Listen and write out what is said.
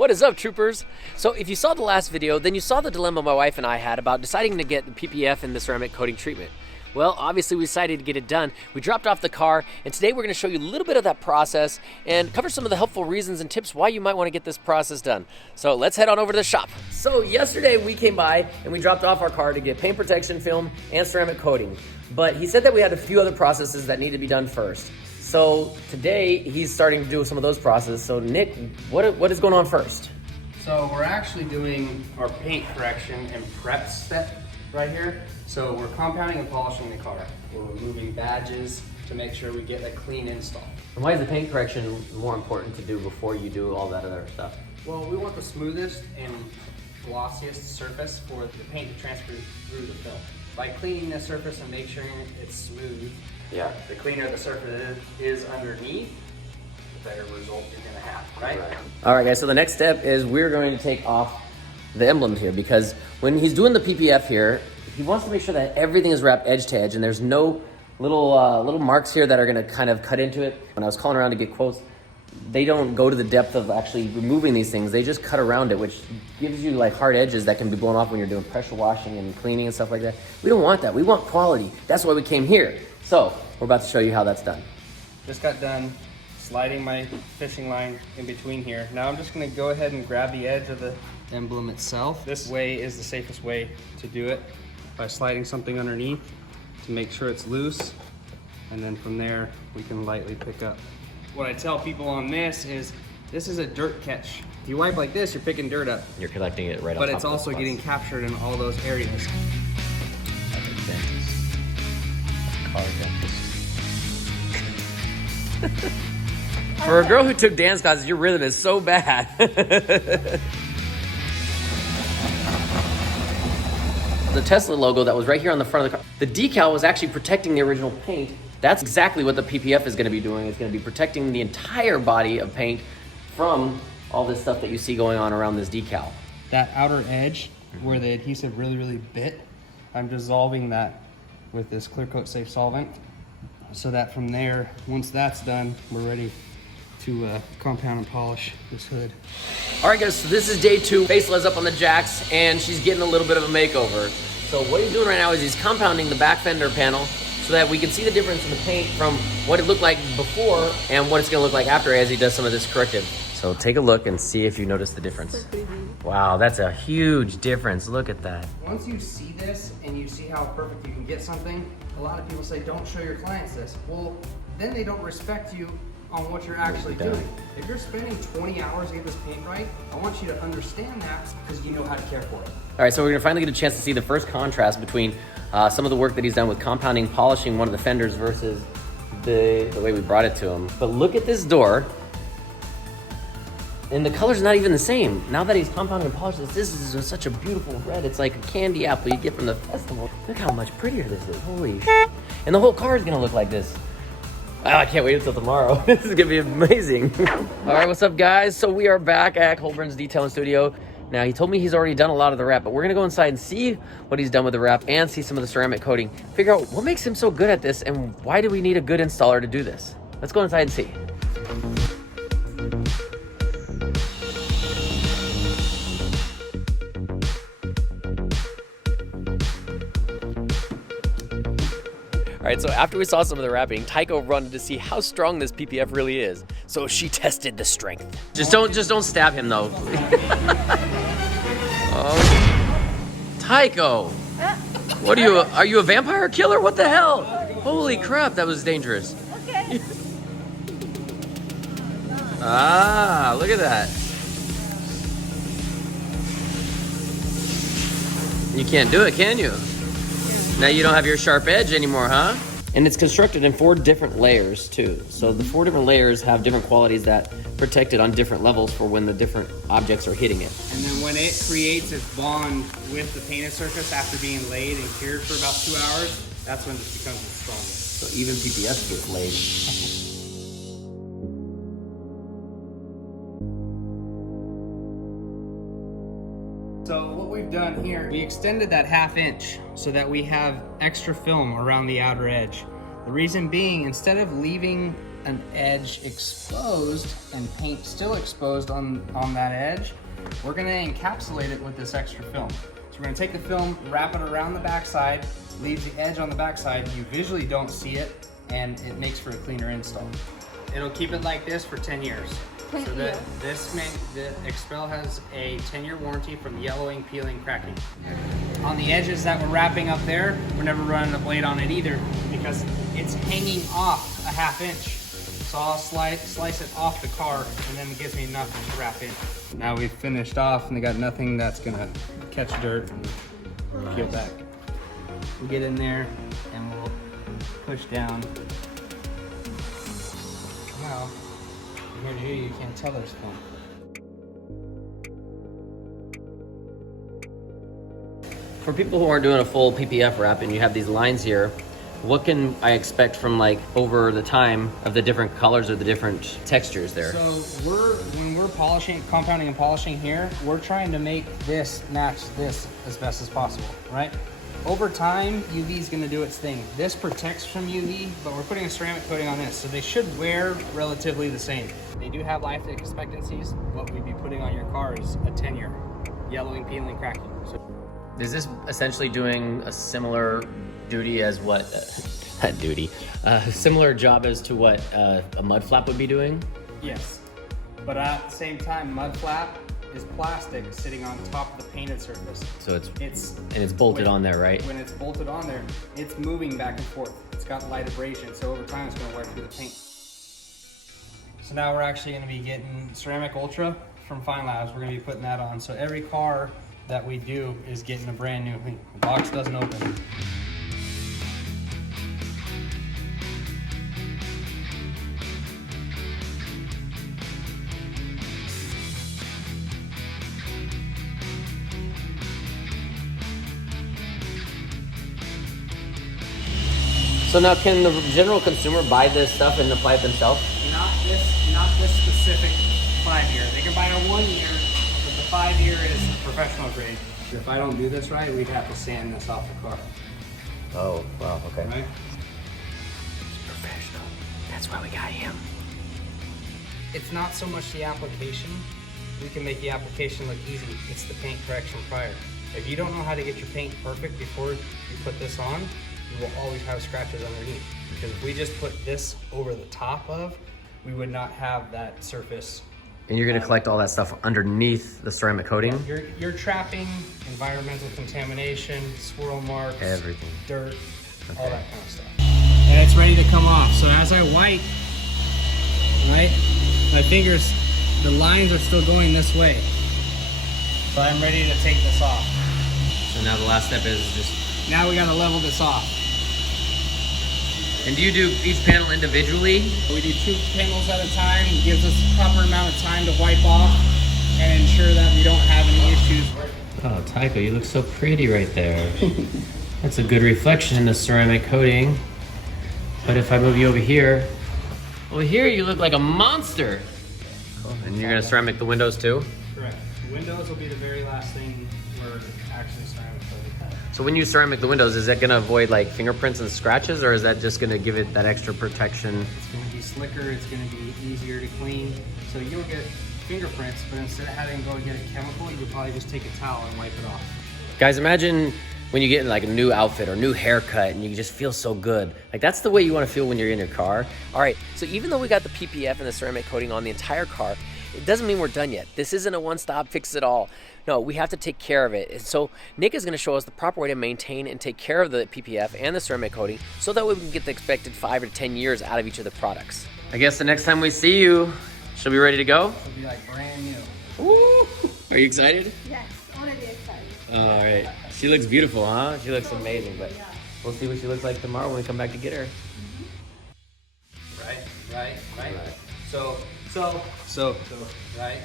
What is up, troopers? So if you saw the last video, then you saw the dilemma my wife and I had about deciding to get the PPF and the ceramic coating treatment. Well, obviously we decided to get it done. We dropped off the car, and today we're gonna show you a little bit of that process and cover some of the helpful reasons and tips why you might wanna get this process done. So let's head on over to the shop. So yesterday we came by and we dropped off our car to get paint protection film and ceramic coating. But he said that we had a few other processes that need to be done first. So today he's starting to do some of those processes. So Nick, what is going on first? So we're actually doing our paint correction and prep step right here. So we're compounding and polishing the car. We're removing badges to make sure we get a clean install. And why is the paint correction more important to do before you do all that other stuff? Well, we want the smoothest and glossiest surface for the paint to transfer through the film. By cleaning the surface and make sure it's smooth, the cleaner the surface is underneath, the better result you're gonna have, right? All right, guys, so the next step is we're going to take off the emblems here, because when he's doing the PPF here, he wants to make sure that everything is wrapped edge to edge and there's no little marks here that are gonna kind of cut into it. When I was calling around to get quotes, they don't go to the depth of actually removing these things. They just cut around it, which gives you like hard edges that can be blown off when you're doing pressure washing and cleaning and stuff like that. We don't want that. We want quality. That's why we came here. So we're about to show you how that's done. Just got done sliding my fishing line in between here. Now I'm just gonna go ahead and grab the edge of the emblem itself. This way is the safest way to do it, by sliding something underneath to make sure it's loose. And then from there, we can lightly pick up. What I tell people on this is a dirt catch. If you wipe like this, you're picking dirt up. You're collecting it right on top of the But it's also getting captured in all those areas. For a girl who took dance classes, your rhythm is so bad. The Tesla logo that was right here on the front of the car, the decal was actually protecting the original paint. That's exactly what the PPF is gonna be doing. It's gonna be protecting the entire body of paint from all this stuff that you see going on around this decal. That outer edge where the adhesive really bit, I'm dissolving that with this clear coat safe solvent, so that from there, once that's done, we're ready to compound and polish this hood. All right, guys, so this is day 2. Faceless up on the jacks, and she's getting a little bit of a makeover. So what he's doing right now is he's compounding the back fender panel so that we can see the difference in the paint from what it looked like before and what it's gonna look like after as he does some of this corrective. So take a look and see if you notice the difference. Wow, that's a huge difference. Look at that. Once you see this and you see how perfect you can get something, a lot of people say, don't show your clients this. Well, then they don't respect you on what you're actually doing. If you're spending 20 hours to get this paint right, I want you to understand that because you know how to care for it. All right, so we're gonna finally get a chance to see the first contrast between some of the work that he's done with compounding, polishing one of the fenders versus the way we brought it to him. But look at this door, and the color's not even the same. Now that he's compounded and polished this is such a beautiful red. It's like a candy apple you get from the festival. Look how much prettier this is, holy shit. And the whole car is gonna look like this. Oh, I can't wait until tomorrow. This is gonna be amazing. All right, what's up, guys? So we are back at Colbern's detailing studio. Now, he told me he's already done a lot of the wrap, but we're gonna go inside and see what he's done with the wrap and see some of the ceramic coating. Figure out what makes him so good at this and why do we need a good installer to do this? Let's go inside and see. All right, so after we saw some of the wrapping, Tycho wanted to see how strong this PPF really is. So she tested the strength. Just don't stab him though. Oh. Tycho, what are you a vampire killer? What the hell? Holy crap, that was dangerous. Okay. Ah, look at that. You can't do it, can you? Now you don't have your sharp edge anymore, huh? And it's constructed in 4 different layers too. So the 4 different layers have different qualities that protect it on different levels for when the different objects are hitting it. And then when it creates its bond with the painted surface after being laid and cured for about 2 hours, that's when it becomes the strongest. So even PPF gets laid. So what we've done here, we extended that 1/2 inch so that we have extra film around the outer edge. The reason being, instead of leaving an edge exposed and paint still exposed on that edge, we're gonna encapsulate it with this extra film. So we're gonna take the film, wrap it around the backside, leaves the edge on the backside. You visually don't see it, and it makes for a cleaner install. It'll keep it like this for 10 years. So the Expel has a 10-year warranty from yellowing, peeling, cracking. On the edges that we're wrapping up there, we're never running a blade on it either because it's hanging off a 1/2 inch. So I'll slice it off the car, and then it gives me enough to wrap in. Now we've finished off, and they got nothing that's gonna catch dirt and peel back. We'll get in there, and we'll push down. Now, here to you can't tell there's film. For people who aren't doing a full PPF wrap and you have these lines here, what can I expect from like over the time of the different colors or the different textures there? So when we're polishing, compounding and polishing here, we're trying to make this match this as best as possible, right? Over time, UV is going to do its thing. This protects from UV, but we're putting a ceramic coating on this, so they should wear relatively the same. They do have life expectancies. What we'd be putting on your car is a 10-year, yellowing, peeling, cracking. So is this essentially doing a similar duty as what, similar job as to what a mud flap would be doing? Yes, but at the same time, mud flap is plastic sitting on top of the painted surface. So it's bolted on there, right? When it's bolted on there, it's moving back and forth. It's got light abrasion, so over time it's going to wear through the paint. So now we're actually going to be getting Ceramic Ultra from Fine Labs. We're going to be putting that on. So every car that we do is getting a brand new paint. The box doesn't open. So now can the general consumer buy this stuff and apply it themselves? Not this specific 5-year. They can buy a 1-year, but the 5-year is professional grade. If I don't do this right, we'd have to sand this off the car. Oh, wow, okay. Right? It's professional. That's why we got him. It's not so much the application. We can make the application look easy. It's the paint correction prior. If you don't know how to get your paint perfect before you put this on, you will always have scratches underneath. Because if we just put this over the top of, we would not have that surface. And you're gonna collect all that stuff underneath the ceramic coating? You're trapping environmental contamination, swirl marks, everything, dirt, all that kind of stuff. And it's ready to come off. So as I wipe, right, my fingers, the lines are still going this way. So I'm ready to take this off. So now the last step is just... Now we gotta level this off. And do you do each panel individually? We do 2 panels at a time. It gives us the proper amount of time to wipe off and ensure that we don't have any issues. Oh, Tycho, you look so pretty right there. That's a good reflection in the ceramic coating. But if I move you over here you look like a monster. Cool. And you're gonna ceramic the windows too? Correct. The windows will be the very last thing we're actually ceramic coating. So when you ceramic the windows, is that gonna avoid like fingerprints and scratches, or is that just gonna give it that extra protection? It's gonna be slicker, it's gonna be easier to clean. So you'll get fingerprints, but instead of having to go get a chemical, you'll probably just take a towel and wipe it off. Guys, imagine when you get like a new outfit or new haircut and you just feel so good. Like that's the way you wanna feel when you're in your car. All right, so even though we got the PPF and the ceramic coating on the entire car, it doesn't mean we're done yet. This isn't a one-stop fix-it-all. No, we have to take care of it. And so Nick is gonna show us the proper way to maintain and take care of the PPF and the ceramic coating so that way we can get the expected 5 to 10 years out of each of the products. I guess the next time we see you, she'll be ready to go? It'll be like brand new. Woo! Are you excited? Yes, already excited. All right. She looks beautiful, huh? She looks amazing, but we'll see what she looks like tomorrow when we come back to get her. Right. So, right?